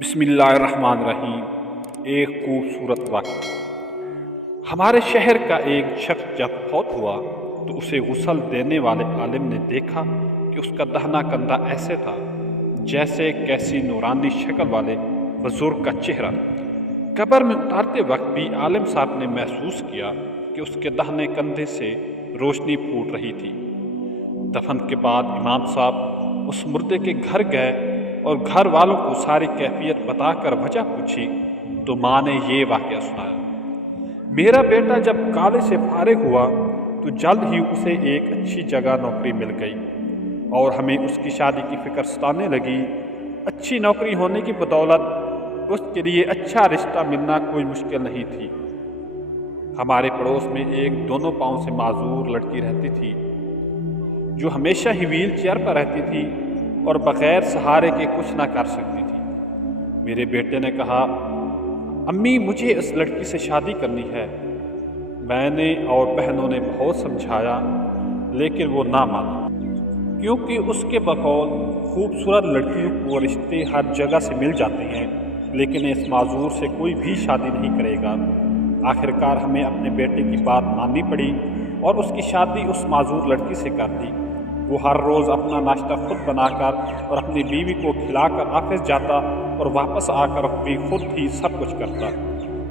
बिस्मिल्लाहिर्रहमानिर्रहीम। एक खूबसूरत वक्त। हमारे शहर का एक शख्स जब फौत हुआ तो उसे गुस्ल देने वाले आलिम ने देखा कि उसका दाहिना कंधा ऐसे था जैसे कैसी नूरानी शक्ल वाले बुजुर्ग का चेहरा। कब्र में उतारते वक्त भी आलिम साहब ने महसूस किया कि उसके दाहिने कंधे से रोशनी फूट रही थी। दफन के बाद इमाम साहब उस मुर्दे के घर गए और घर वालों को सारी कैफियत बताकर वजह पूछी तो माँ ने ये वाक़या सुनाया। मेरा बेटा जब कॉलेज से फारिग हुआ तो जल्द ही उसे एक अच्छी जगह नौकरी मिल गई और हमें उसकी शादी की फ़िक्र सताने लगी। अच्छी नौकरी होने की बदौलत उसके लिए अच्छा रिश्ता मिलना कोई मुश्किल नहीं थी। हमारे पड़ोस में एक दोनों पाँव से माजूर लड़की रहती थी जो हमेशा ही व्हील चेयर पर रहती थी और बग़ैर सहारे के कुछ ना कर सकती थी। मेरे बेटे ने कहा, अम्मी मुझे इस लड़की से शादी करनी है। मैंने और बहनों ने बहुत समझाया लेकिन वो ना मानी, क्योंकि उसके बकौल खूबसूरत लड़कियों को रिश्ते हर जगह से मिल जाते हैं लेकिन इस माजूर से कोई भी शादी नहीं करेगा। आखिरकार हमें अपने बेटे की बात माननी पड़ी और उसकी शादी उस माजूर लड़की से कर दी। वो हर रोज़ अपना नाश्ता खुद बनाकर और अपनी बीवी को खिलाकर ऑफिस जाता और वापस आकर भी खुद ही सब कुछ करता।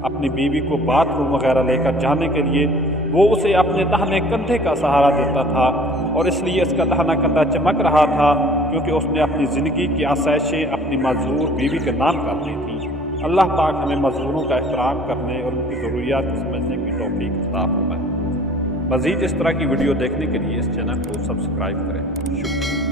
अपनी बीवी को बाथरूम वगैरह लेकर जाने के लिए वो उसे अपने दाहिने कंधे का सहारा देता था और इसलिए इसका दाहिना कंधा चमक रहा था क्योंकि उसने अपनी ज़िंदगी की आसाइशें अपनी मजदूर बीवी के नाम कर दी थी। अल्लाह पाक हमें मजदूरों का एहतराम करने और उनकी ज़रूरियात को समझने की तौफीक अता फरमाए। मज़ीद इस तरह की वीडियो देखने के लिए इस चैनल को सब्सक्राइब करें। शुक्रिया।